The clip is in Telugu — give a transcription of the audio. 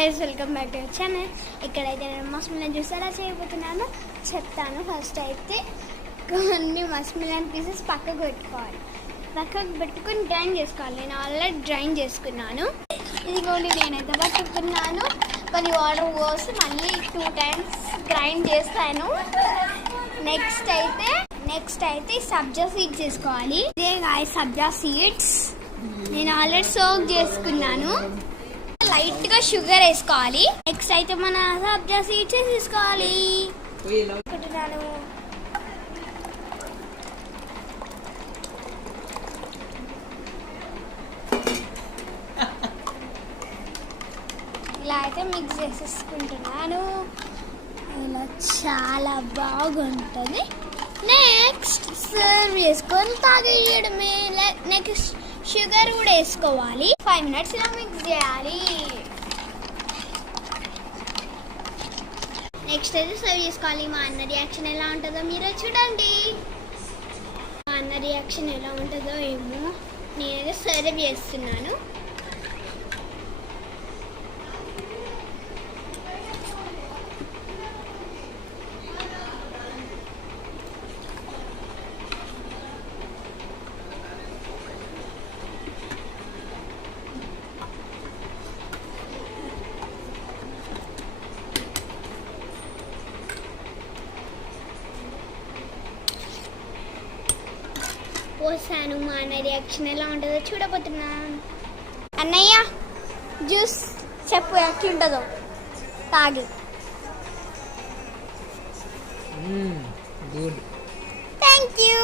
guys, welcome back to our channel. ఇక్కడైతే నేను మస్మిలన్ జ్యూస్ ఎలా చేయబోతున్నానో చెప్తాను. ఫస్ట్ అయితే కొన్ని మస్మిలన్ పీసెస్ పక్కకు పెట్టుకొని గ్రైండ్ చేసుకోవాలి. నేను ఆల్రెడీ గ్రైండ్ చేసుకున్నాను. ఇదిగోండి నేనైతే పట్టుకున్నాను. కొన్ని వాటర్ పోసి మళ్ళీ 2 times గ్రైండ్ చేస్తాను. నెక్స్ట్ అయితే సబ్జా సీడ్స్ వేసుకోవాలి. ఇదే గాయ్స్ సబ్జా సీడ్స్ నేను ఆల్రెడీ సోక్ చేసుకున్నాను. లైట్ గా షుగర్ వేసుకోవాలి. నెక్స్ట్ అయితే మన సబ్జా సీడ్స్ తీసుకోవాలి. ఇలా అయితే మిక్స్ చేసేసుకుంటున్నాను. ఇలా చాలా బాగుంటుంది. నెక్స్ట్ సర్వ్ చేసుకొని తాగేయడమే. నెక్స్ట్ షుగర్ కూడా వేసుకోవాలి. 5 minutes ఇలా మిక్స్ చేయాలి. నెక్స్ట్ అయితే సర్వ్ చేసుకోవాలి. మా అన్న రియాక్షన్ ఎలా ఉంటుందో మీరే చూడండి. మా అన్న రియాక్షన్ ఎలా ఉంటుందో ఏమో. నేనైతే సర్వ్ చేస్తున్నాను. పోసాను. మా అన్న రియాక్షన్ ఎలా ఉంటుందో చూడబోతున్నాను. అన్నయ్య జ్యూస్ చెప్పు ఎట్లుంటుందో తాగి. గుడ్. Thank you.